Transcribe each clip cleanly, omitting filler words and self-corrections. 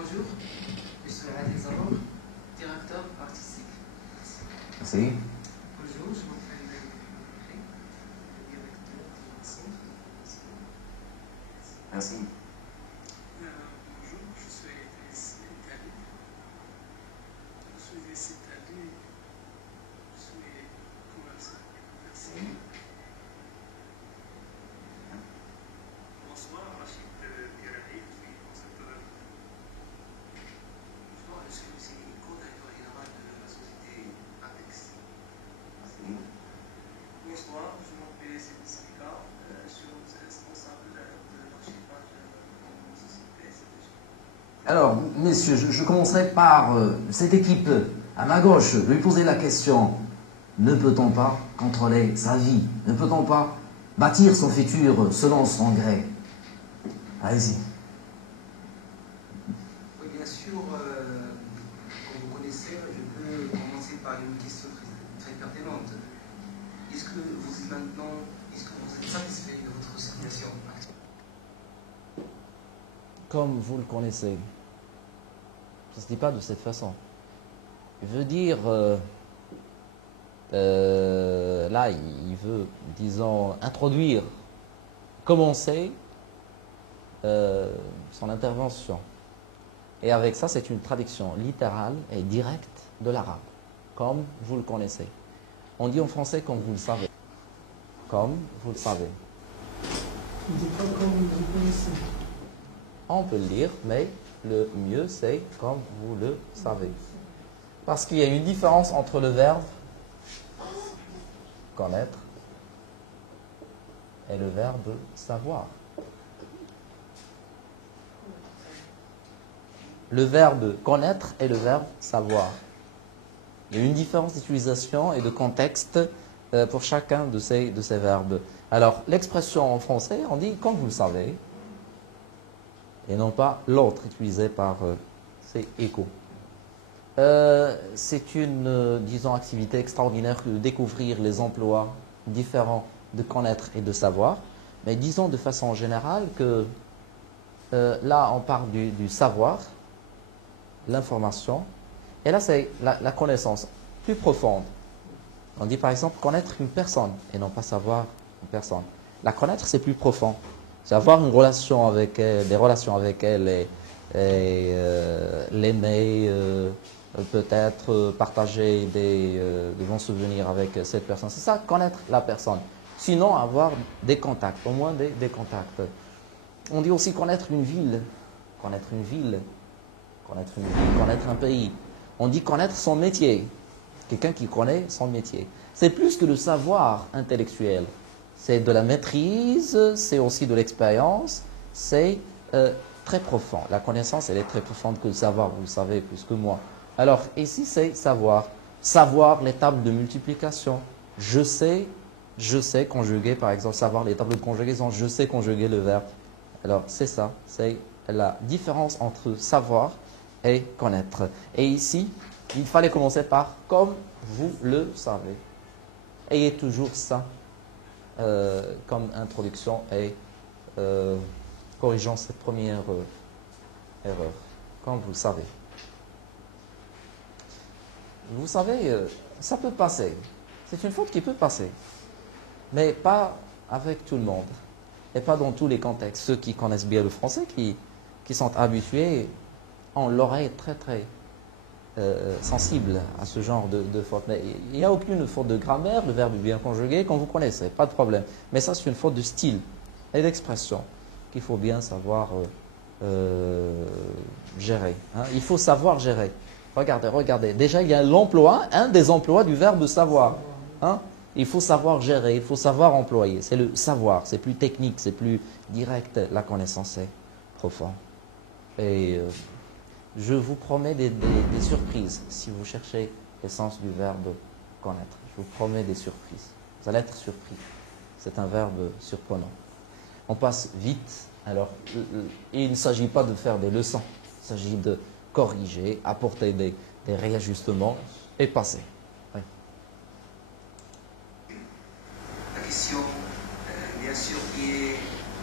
Bonjour, je suis Adil Zabor, directeur artistique. Merci. Bonjour, je m'appelle Henri, directeur du centre. Merci. Bonjour, je suis Italie. Je suis Italie. Je suis commerçant. Merci. Bonsoir, Rachid Birani, je suis concepteur. Bonsoir, je suis aussi co-directeur général de la société Apex. Merci. Bonsoir, je m'appelle Sika, je suis responsable de l'archivage de la société CDG. Alors, messieurs, je commencerai par cette équipe à ma gauche. Lui poser la question, ne peut-on pas contrôler sa vie? Ne peut-on pas bâtir son futur selon son gré? Allez-y. Oui, bien sûr, comme vous connaissez, je peux commencer par une question très pertinente. Est-ce que vous êtes maintenant, est-ce que vous êtes satisfait de votre situation actuelle? Comme vous le connaissez, ça ne se dit pas de cette façon. Il veut dire, là, il veut, disons, introduire, commencer son intervention. Et avec ça, c'est une traduction littérale et directe de l'arabe, comme vous le connaissez. On dit en français comme vous le savez. Comme vous le savez. Il dit pas comme vous connaissez. On peut le lire, mais le mieux c'est comme vous le savez. Parce qu'il y a une différence entre le verbe connaître et le verbe savoir. Le verbe connaître et le verbe savoir. Il y a une différence d'utilisation et de contexte pour chacun de ces verbes. Alors, l'expression en français, on dit comme vous le savez, et non pas l'autre utilisé par ces échos. C'est une, disons, activité extraordinaire de découvrir les emplois différents de connaître et de savoir. Mais disons de façon générale que là, on parle du savoir, l'information, et là, c'est la connaissance plus profonde. On dit par exemple connaître une personne et non pas savoir une personne. La connaître, c'est plus profond. C'est avoir une relation avec elle, des relations avec elle et l'aimer, peut-être partager des bons souvenirs avec cette personne. C'est ça, connaître la personne. Sinon, avoir des contacts, au moins des contacts. On dit aussi connaître une ville, connaître une ville, connaître une ville, connaître un pays. On dit connaître son métier, quelqu'un qui connaît son métier. C'est plus que le savoir intellectuel. C'est de la maîtrise, c'est aussi de l'expérience, c'est très profond. La connaissance, elle est très profonde que le savoir, vous le savez plus que moi. Alors, ici, c'est savoir. Savoir les tables de multiplication. Je sais conjuguer, par exemple, savoir les tables de conjugaison, je sais conjuguer le verbe. Alors, c'est ça, c'est la différence entre savoir et connaître. Et ici, il fallait commencer par comme vous le savez. Ayez toujours ça comme introduction et corrigeons cette première erreur, comme vous le savez. Vous savez, ça peut passer. C'est une faute qui peut passer, mais pas avec tout le monde et pas dans tous les contextes. Ceux qui connaissent bien le français, qui sont habitués, ont l'oreille très très sensible à ce genre de faute. Mais il n'y a aucune faute de grammaire, le verbe est bien conjugué, comme vous connaissez, pas de problème. Mais ça, c'est une faute de style et d'expression qu'il faut bien savoir gérer. Hein. Il faut savoir gérer. Regardez. Déjà, il y a l'emploi, un des emplois du verbe savoir. Hein. Il faut savoir gérer, il faut savoir employer. C'est le savoir, c'est plus technique, c'est plus direct. La connaissance est profonde. Et je vous promets des surprises si vous cherchez l'essence du verbe connaître. Je vous promets des surprises. Vous allez être surpris. C'est un verbe surprenant. On passe vite. Alors, il ne s'agit pas de faire des leçons. Il s'agit de corriger, apporter des réajustements et passer. Oui. La question, bien sûr, qui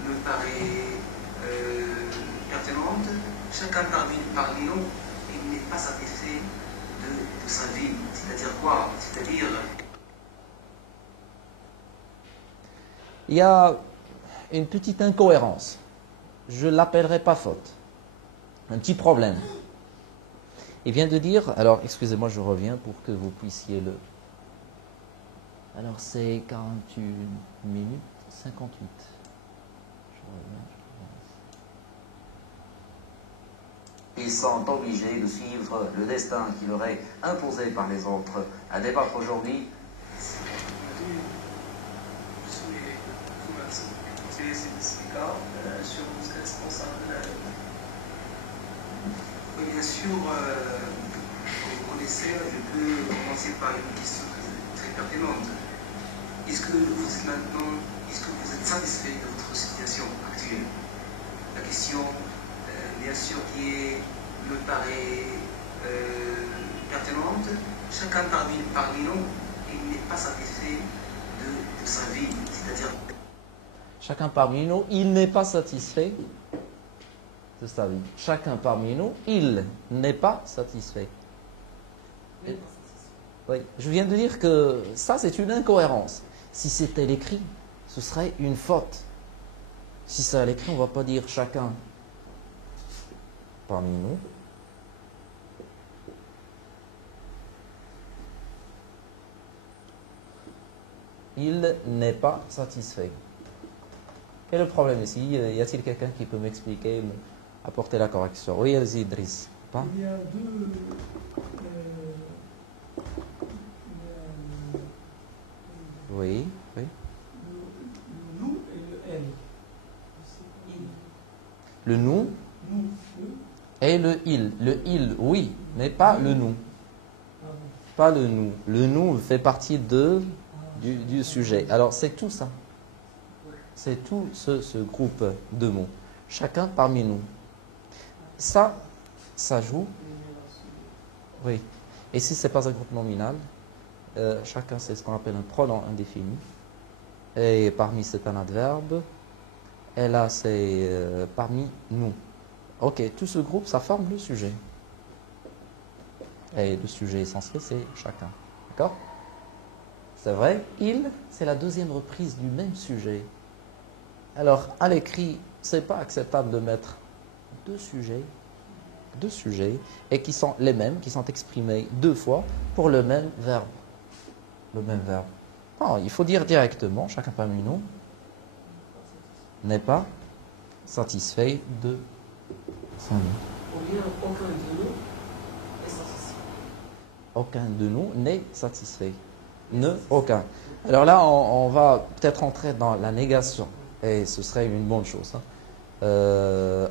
me paraît pertinente, chacun parmi nous, il n'est pas satisfait de sa vie. C'est-à-dire quoi? C'est-à-dire... Il y a une petite incohérence. Je ne l'appellerai pas faute. Un petit problème. Il vient de dire, alors excusez-moi, je reviens pour que vous puissiez le... Alors c'est 48 minutes 58. Je reviens. Ils sont obligés de suivre le destin qui leur est imposé par les autres. À débattre aujourd'hui. Bien sûr, vous connaissez, je peux commencer par une question très pertinente. Est-ce que vous êtes satisfait de votre situation actuelle? La question, bien sûr, qui me paraît pertinente. Chacun parmi nous, il n'est pas satisfait de sa vie. C'est-à-dire... Chacun parmi nous, il n'est pas satisfait de sa vie. Chacun parmi nous, il n'est pas satisfait. Oui, je viens de dire que ça, c'est une incohérence. Si c'était l'écrit, ce serait une faute. Si c'est à l'écrit, on ne va pas dire chacun parmi nous. Il n'est pas satisfait. Quel est le problème ici? Y a-t-il quelqu'un qui peut m'expliquer, apporter la correction? Oui, allez-y, Idriss. Pas? Il y a deux... Oui, oui. Le nous et le elle. Le nous Nous, et le il. Le il, oui, mais pas le nous. ah bon. Pas le nous. Le nous fait partie du sujet. Alors, c'est tout ça. C'est tout ce groupe de mots. Chacun parmi nous. Ça joue. Oui. Et si ce n'est pas un groupe nominal, chacun, c'est ce qu'on appelle un pronom indéfini. Et parmi, c'est un adverbe. Et là, c'est parmi nous. Ok, tout ce groupe, ça forme le sujet. Et le sujet essentiel, c'est chacun. D'accord? C'est vrai, il, c'est la deuxième reprise du même sujet. Alors, à l'écrit, ce n'est pas acceptable de mettre deux sujets, et qui sont les mêmes, qui sont exprimés deux fois pour le même verbe. Le même verbe. Non, il faut dire directement, chacun parmi nous n'est pas satisfait de sa vie. Au lieu aucun de nous est satisfait. Aucun de nous n'est satisfait. Aucun. Alors là, on va peut-être entrer dans la négation. Et ce serait une bonne chose. Hein.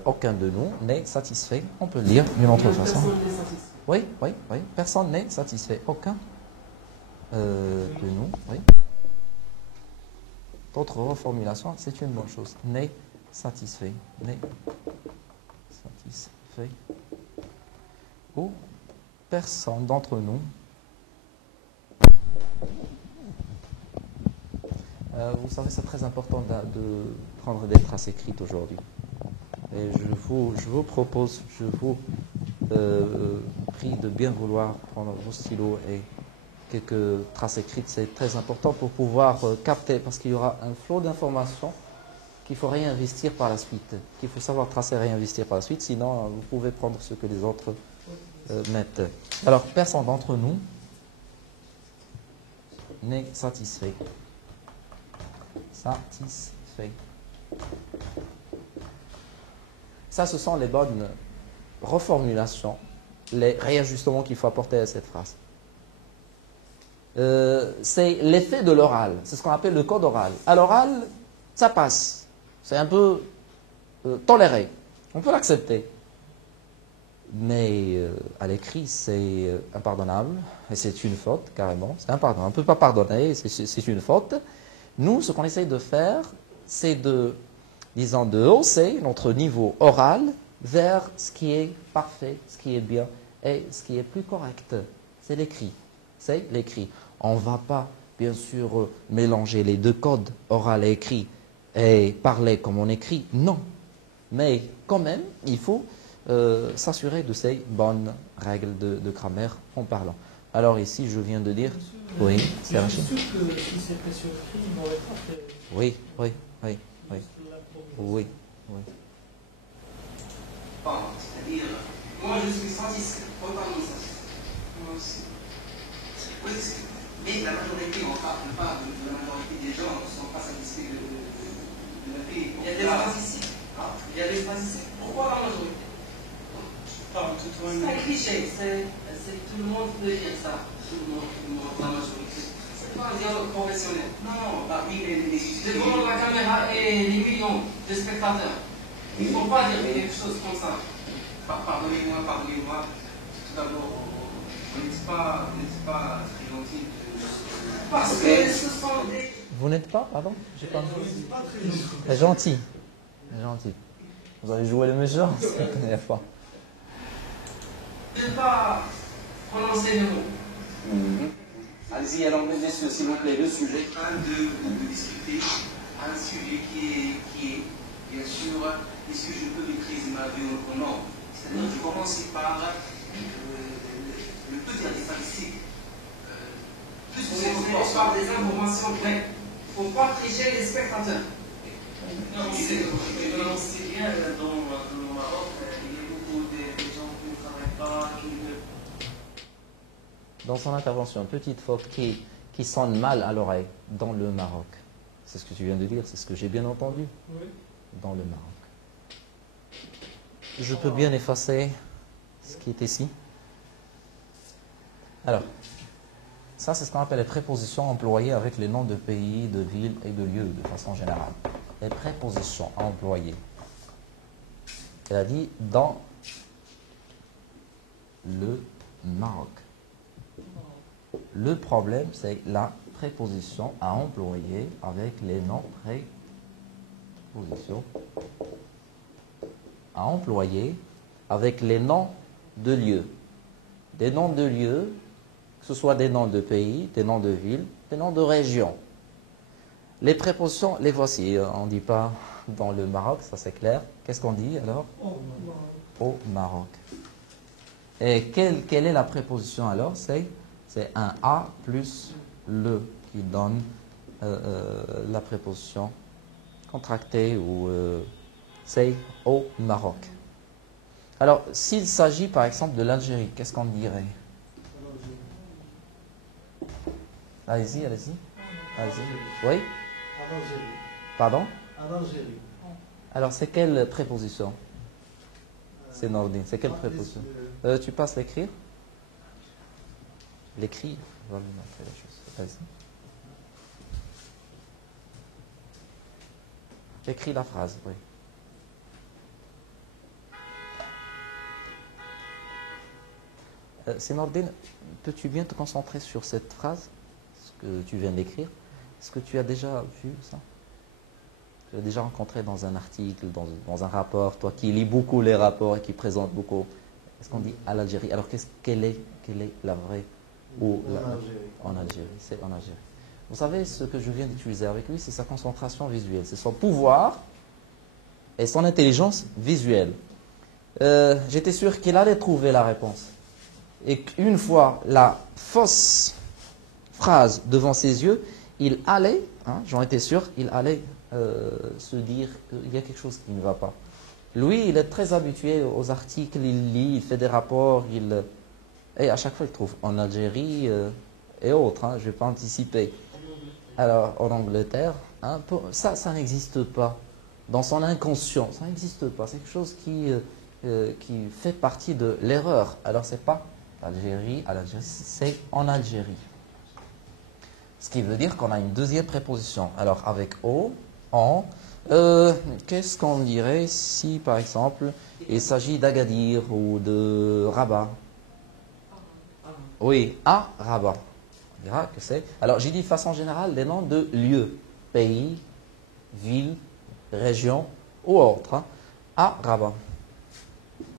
Aucun de nous n'est satisfait. On peut le dire d'une autre façon. Personne n'est satisfait. Oui. Personne n'est satisfait. Aucun de nous. Oui. D'autres reformulations, c'est une bonne chose. N'est satisfait. N'est satisfait. Ou personne d'entre nous. Vous savez, c'est très important de prendre des traces écrites aujourd'hui. Et je vous propose, je vous prie de bien vouloir prendre vos stylos et quelques traces écrites. C'est très important pour pouvoir capter, parce qu'il y aura un flot d'informations qu'il faut réinvestir par la suite, qu'il faut savoir tracer et réinvestir par la suite, sinon vous pouvez prendre ce que les autres mettent. Alors, personne d'entre nous n'est satisfait. Satisfait. Ça, ce sont les bonnes reformulations, les réajustements qu'il faut apporter à cette phrase. C'est l'effet de l'oral, c'est ce qu'on appelle le code oral. À l'oral, ça passe, c'est un peu toléré, on peut l'accepter. Mais à l'écrit, c'est impardonnable, et c'est une faute, carrément, c'est impardonnable. On ne peut pas pardonner, c'est une faute. Nous, ce qu'on essaye de faire, c'est de hausser notre niveau oral vers ce qui est parfait, ce qui est bien et ce qui est plus correct. C'est l'écrit. C'est l'écrit. On ne va pas, bien sûr, mélanger les deux codes, oral et écrit, et parler comme on écrit. Non. Mais quand même, il faut s'assurer de ces bonnes règles de grammaire en parlant. Alors ici, je viens de dire... Oui, c'est Je Rachid. suis sûr que si c'était sur écrit, il n'aurait pas fait Oui, oui, oui, oui, la promesse. oui, oui. Bon, c'est-à-dire, moi je suis satisfait, totalement satisfait. Moi aussi. Oui, mais la majorité, on parle pas de la majorité des gens ne sont pas satisfaits de la vie. Il y a des phrases ici. Il y a des phrases ici. Pourquoi la majorité? C'est un cliché, tout le monde peut dire ça. Tout le monde, la majorité. C'est pas un dialogue professionnel. Non, parmi les devant la caméra et les millions de spectateurs. Il ne faut pas dire quelque chose comme ça. Pardonnez-moi. Tout d'abord, vous n'êtes pas très gentil. Parce que ce sont des... Vous n'êtes pas, pardon? J'ai pas Pas très gentil. Très gentil. Très gentil. Vous avez joué le méchant la première fois. Je ne vais pas prononcer le mot. Allez-y, alors, messieurs, s'il vous plaît, le sujet. En train de discuter un sujet qui est, bien sûr, est-ce que je peux maîtriser ma vie ou non? C'est-à-dire, je commence par le petit statistique. Plus que c'est par des informations vraies. Il ne faut pas tricher les spectateurs. Non, c'est bien dans le Maroc, il y a beaucoup de gens qui ne travaillent pas, qui ne... Dans son intervention, petite faute qui sonne mal à l'oreille dans le Maroc. C'est ce que tu viens de dire, c'est ce que j'ai bien entendu. Oui. Dans le Maroc. Je peux bien effacer ce qui est ici. Alors, ça c'est ce qu'on appelle les prépositions employées avec les noms de pays, de villes et de lieux de façon générale. Les prépositions employées. Elle a dit dans le Maroc. Le problème, c'est la préposition à employer avec les noms prépositions à employer avec les noms de lieux. Des noms de lieux, que ce soit des noms de pays, des noms de villes, des noms de régions. Les prépositions, les voici. On ne dit pas dans le Maroc, ça c'est clair. Qu'est-ce qu'on dit alors? Au Maroc. Et quelle est la préposition alors? C'est un A plus le qui donne la préposition contractée ou c'est au Maroc. Alors, s'il s'agit par exemple de l'Algérie, qu'est-ce qu'on dirait? Allez-y, allez-y. Allez-y. Oui? En Algérie. Pardon? En Algérie. Alors, c'est quelle préposition? C'est Nordine. C'est quelle préposition? Tu passes l'écrire? L'écrire? Voilà, on fait la chose. Vas-y. J'écris la phrase, oui. Nordine, peux-tu bien te concentrer sur cette phrase, ce que tu viens d'écrire? Est-ce que tu as déjà vu ça? Tu l'as déjà rencontré dans un article, dans un rapport, toi qui lis beaucoup les rapports et qui présente beaucoup. Est-ce qu'on dit à l'Algérie? Alors quelle est la vraie ou en Algérie? C'est en Algérie. Vous savez, ce que je viens d'utiliser avec lui, c'est sa concentration visuelle. C'est son pouvoir et son intelligence visuelle. J'étais sûr qu'il allait trouver la réponse. Et qu'une fois la fausse phrase devant ses yeux, il allait, j'en étais sûr, il allait se dire qu'il y a quelque chose qui ne va pas. Lui, il est très habitué aux articles, il lit, il fait des rapports, et à chaque fois il trouve en Algérie et autres, je ne vais pas anticiper. Alors, en Angleterre, ça n'existe pas. Dans son inconscient, ça n'existe pas. C'est quelque chose qui fait partie de l'erreur. Alors, c'est pas l'Algérie, c'est en Algérie. Ce qui veut dire qu'on a une deuxième préposition. Alors, avec au, en, qu'est-ce qu'on dirait si, par exemple, il s'agit d'Agadir ou de Rabat? Oui, à Rabat. On dira que c'est... Alors, j'ai dit de façon générale les noms de lieux, pays, ville, région ou autre. À Rabat.